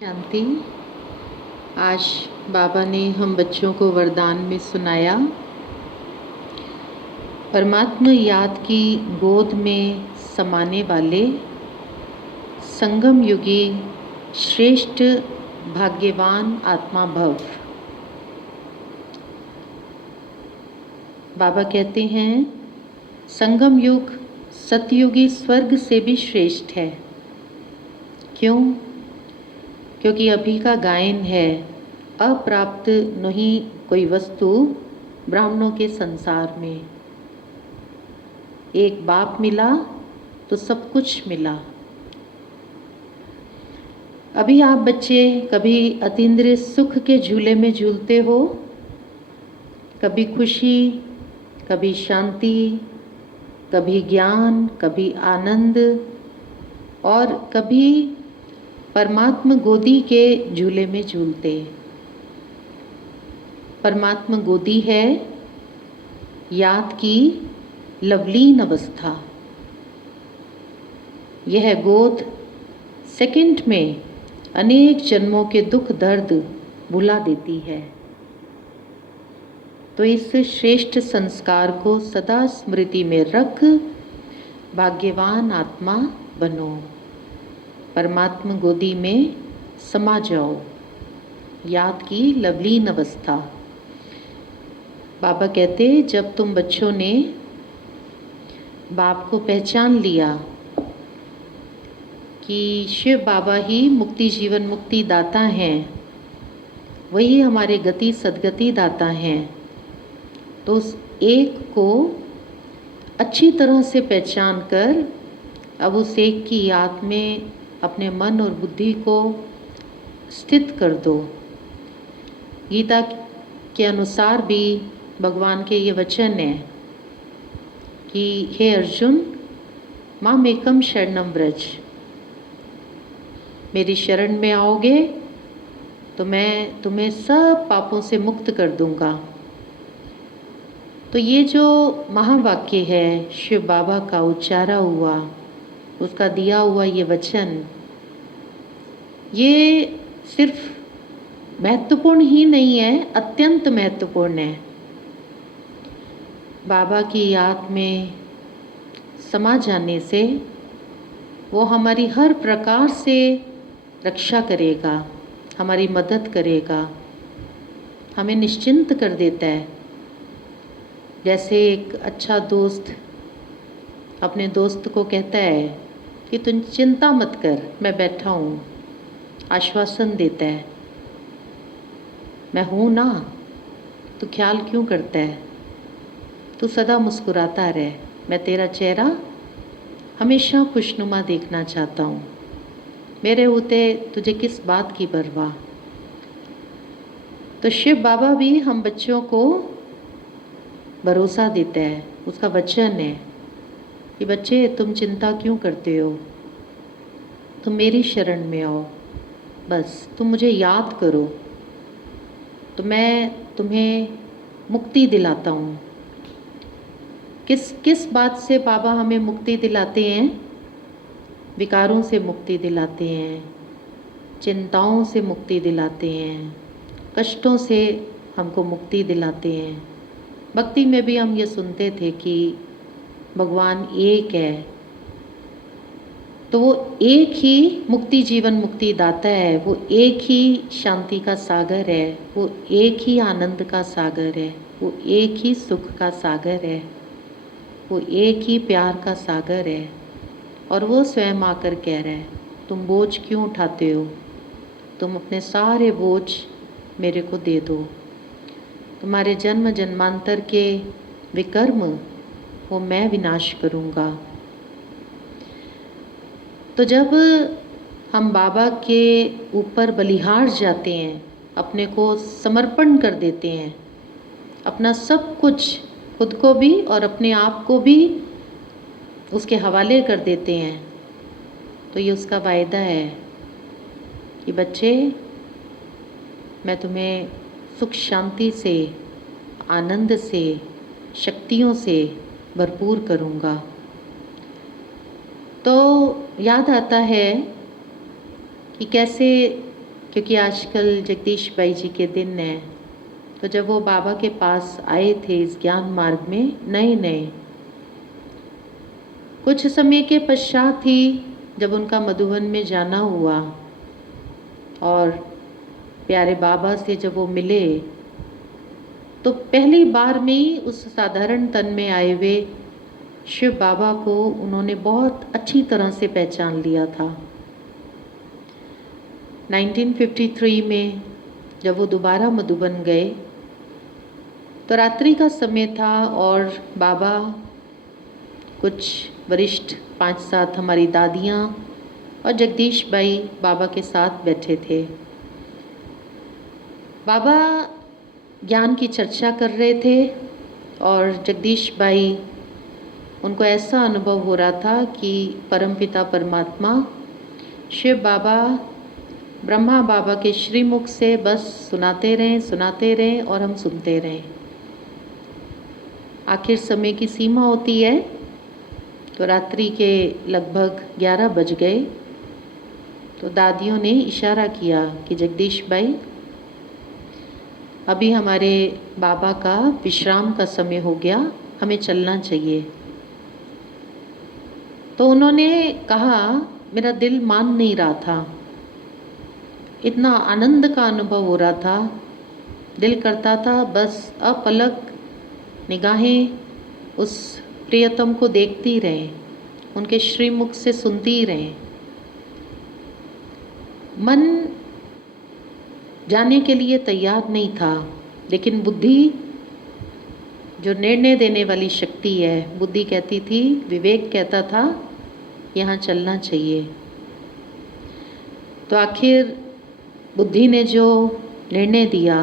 शांति। आज बाबा ने हम बच्चों को वरदान में सुनाया, परमात्मा याद की गोद में समाने वाले संगम युगी श्रेष्ठ भाग्यवान आत्मा भव। बाबा कहते हैं संगम युग सतयुगी स्वर्ग से भी श्रेष्ठ है। क्यों? क्योंकि अभी का गायन है, अप्राप्त नहीं कोई वस्तु ब्राह्मणों के संसार में। एक बाप मिला तो सब कुछ मिला। अभी आप बच्चे कभी अतीन्द्रिय सुख के झूले में झूलते हो, कभी खुशी, कभी शांति, कभी ज्ञान, कभी आनंद और कभी परमात्मा गोदी के झूले में झूलते। परमात्मा गोदी है याद की लवलीन अवस्था। यह गोद सेकंड में अनेक जन्मों के दुख दर्द भुला देती है। तो इस श्रेष्ठ संस्कार को सदा स्मृति में रख भाग्यवान आत्मा बनो, परमात्मा गोदी में समा जाओ। याद की लवलीन अवस्था। बाबा कहते जब तुम बच्चों ने बाप को पहचान लिया कि शिव बाबा ही मुक्ति जीवन मुक्ति दाता हैं, वही हमारे गति सदगति दाता हैं, तो उस एक को अच्छी तरह से पहचान कर अब उस एक की याद में अपने मन और बुद्धि को स्थित कर दो। गीता के अनुसार भी भगवान के ये वचन है कि हे अर्जुन माम एकम शरणम व्रज, मेरी शरण में आओगे तो मैं तुम्हें सब पापों से मुक्त कर दूंगा। तो ये जो महावाक्य है शिव बाबा का उच्चारा हुआ, उसका दिया हुआ ये वचन, ये सिर्फ महत्वपूर्ण ही नहीं है, अत्यंत महत्वपूर्ण है। बाबा की याद में समा जाने से वो हमारी हर प्रकार से रक्षा करेगा, हमारी मदद करेगा, हमें निश्चिंत कर देता है। जैसे एक अच्छा दोस्त अपने दोस्त को कहता है कि तुम चिंता मत कर, मैं बैठा हूँ, आश्वासन देता है, मैं हूँ ना, तू ख्याल क्यों करता है, तू सदा मुस्कुराता रहे, मैं तेरा चेहरा हमेशा खुशनुमा देखना चाहता हूँ, मेरे होते तुझे किस बात की परवाह। तो शिव बाबा भी हम बच्चों को भरोसा देता है, उसका वचन है कि बच्चे तुम चिंता क्यों करते हो, तुम मेरी शरण में आओ, बस तुम मुझे याद करो तो मैं तुम्हें मुक्ति दिलाता हूँ। किस किस बात से बाबा हमें मुक्ति दिलाते हैं? विकारों से मुक्ति दिलाते हैं, चिंताओं से मुक्ति दिलाते हैं, कष्टों से हमको मुक्ति दिलाते हैं। भक्ति में भी हम ये सुनते थे कि भगवान एक है, तो वो एक ही मुक्ति जीवन मुक्ति दाता है, वो एक ही शांति का सागर है, वो एक ही आनंद का सागर है, वो एक ही सुख का सागर है, वो एक ही प्यार का सागर है। और वो स्वयं आकर कह रहा है तुम बोझ क्यों उठाते हो, तुम अपने सारे बोझ मेरे को दे दो, तुम्हारे जन्म जन्मांतर के विकर्म वो मैं विनाश करूँगा। तो जब हम बाबा के ऊपर बलिहार जाते हैं, अपने को समर्पण कर देते हैं, अपना सब कुछ, खुद को भी और अपने आप को भी उसके हवाले कर देते हैं, तो ये उसका वायदा है कि बच्चे मैं तुम्हें सुख शांति से, आनंद से, शक्तियों से भरपूर करूँगा। तो याद आता है कि कैसे क्योंकि आजकल जगदीश भाई जी के दिन हैं, तो जब वो बाबा के पास आए थे इस ज्ञान मार्ग में नए नए, कुछ समय के पश्चात ही जब उनका मधुबन में जाना हुआ और प्यारे बाबा से जब वो मिले, तो पहली बार में ही उस साधारण तन में आए हुए शिव बाबा को उन्होंने बहुत अच्छी तरह से पहचान लिया था। 1953 में जब वो दोबारा मधुबन गए तो रात्रि का समय था और बाबा, कुछ वरिष्ठ 5-7 हमारी दादियाँ और जगदीश भाई बाबा के साथ बैठे थे। बाबा ज्ञान की चर्चा कर रहे थे और जगदीश भाई, उनको ऐसा अनुभव हो रहा था कि परमपिता परमात्मा शिव बाबा ब्रह्मा बाबा के श्रीमुख से बस सुनाते रहें और हम सुनते रहें। आखिर समय की सीमा होती है, तो रात्रि के लगभग 11 बज गए। तो दादियों ने इशारा किया कि जगदीश भाई, अभी हमारे बाबा का विश्राम का समय हो गया, हमें चलना चाहिए। तो उन्होंने कहा, मेरा दिल मान नहीं रहा था, इतना आनंद का अनुभव हो रहा था, दिल करता था बस अपलक निगाहें उस प्रियतम को देखती रहें, उनके श्रीमुख से सुनती रहें। मन जाने के लिए तैयार नहीं था, लेकिन बुद्धि, जो निर्णय देने वाली शक्ति है, बुद्धि कहती थी, विवेक कहता था यहाँ चलना चाहिए। तो आखिर बुद्धि ने जो निर्णय दिया,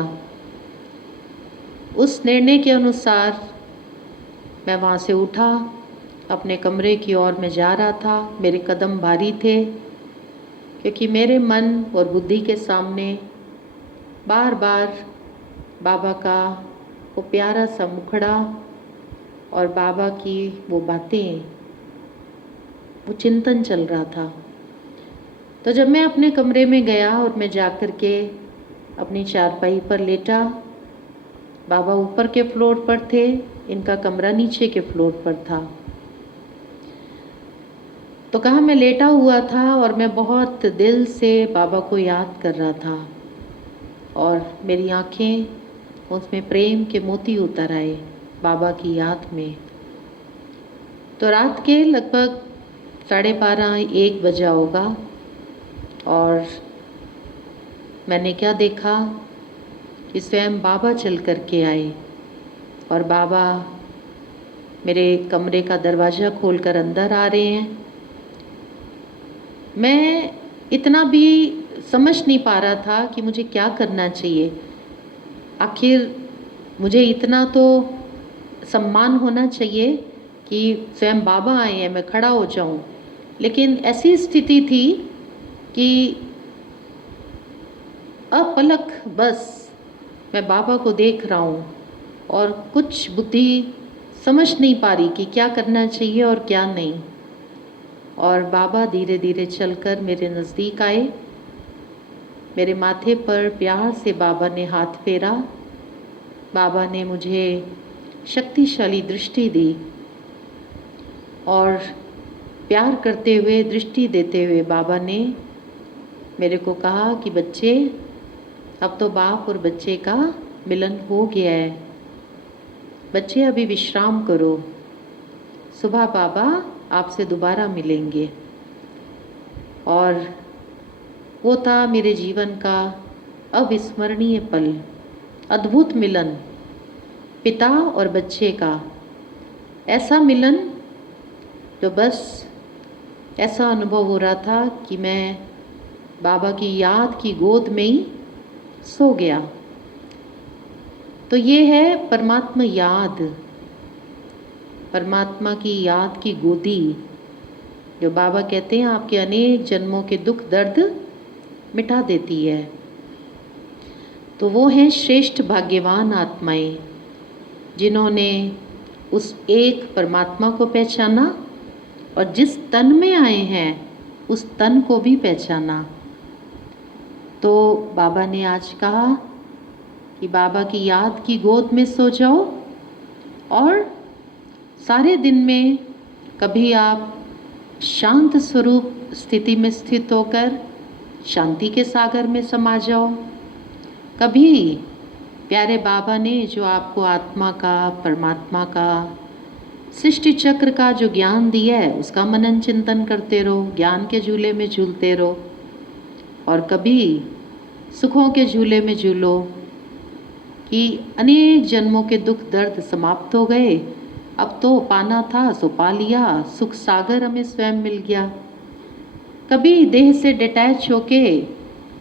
उस निर्णय के अनुसार मैं वहाँ से उठा, अपने कमरे की ओर मैं जा रहा था। मेरे कदम भारी थे, क्योंकि मेरे मन और बुद्धि के सामने बार बार बाबा का वो प्यारा सा मुखड़ा और बाबा की वो बातें, वो चिंतन चल रहा था। तो जब मैं अपने कमरे में गया और मैं जाकर के अपनी चारपाई पर लेटा, बाबा ऊपर के फ्लोर पर थे, इनका कमरा नीचे के फ्लोर पर था। तो कहा मैं लेटा हुआ था और मैं बहुत दिल से बाबा को याद कर रहा था और मेरी आँखें, उसमें प्रेम के मोती उतर आए बाबा की याद में। तो रात के लगभग 12:30-1 बजा होगा और मैंने क्या देखा कि स्वयं बाबा चल कर के आए और बाबा मेरे कमरे का दरवाज़ा खोलकर अंदर आ रहे हैं। मैं इतना भी समझ नहीं पा रहा था कि मुझे क्या करना चाहिए। आखिर मुझे इतना तो सम्मान होना चाहिए कि स्वयं बाबा आए हैं, मैं खड़ा हो जाऊं। लेकिन ऐसी स्थिति थी कि अपलक बस मैं बाबा को देख रहा हूँ और कुछ बुद्धि समझ नहीं पा रही कि क्या करना चाहिए और क्या नहीं। और बाबा धीरे धीरे चलकर मेरे नज़दीक आए, मेरे माथे पर प्यार से बाबा ने हाथ फेरा। बाबा ने मुझे शक्तिशाली दृष्टि दी और प्यार करते हुए, दृष्टि देते हुए बाबा ने मेरे को कहा कि बच्चे, अब तो बाप और बच्चे का मिलन हो गया है, बच्चे अभी विश्राम करो, सुबह बाबा आपसे दोबारा मिलेंगे। और वो था मेरे जीवन का अविस्मरणीय पल, अद्भुत मिलन पिता और बच्चे का। ऐसा मिलन जो बस ऐसा अनुभव हो रहा था कि मैं बाबा की याद की गोद में ही सो गया। तो ये है परमात्मा याद, परमात्मा की याद की गोदी, जो बाबा कहते हैं आपके अनेक जन्मों के दुख दर्द मिटा देती है। तो वो हैं श्रेष्ठ भाग्यवान आत्माएं, जिन्होंने उस एक परमात्मा को पहचाना और जिस तन में आए हैं उस तन को भी पहचाना। तो बाबा ने आज कहा कि बाबा की याद की गोद में सो जाओ और सारे दिन में कभी आप शांत स्वरूप स्थिति में स्थित होकर शांति के सागर में समा जाओ। कभी प्यारे बाबा ने जो आपको आत्मा का, परमात्मा का, सृष्टि चक्र का जो ज्ञान दिया है उसका मनन चिंतन करते रहो, ज्ञान के झूले में झूलते रहो। और कभी सुखों के झूले में झूलो कि अनेक जन्मों के दुख दर्द समाप्त हो गए, अब तो पाना था सो पा लिया, सुख सागर हमें स्वयं मिल गया। कभी देह से डिटैच होके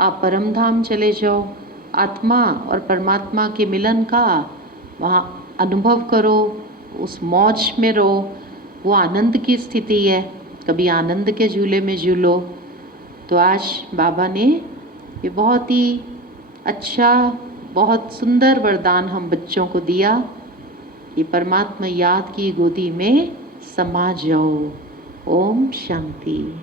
आप परम धाम चले जाओ, आत्मा और परमात्मा के मिलन का वहाँ अनुभव करो, उस मौज में रहो, वो आनंद की स्थिति है। कभी आनंद के झूले में झूलो। तो आज बाबा ने ये बहुत ही अच्छा, बहुत सुंदर वरदान हम बच्चों को दिया कि परमात्मा याद की गोदी में समा जाओ। ओम शांति।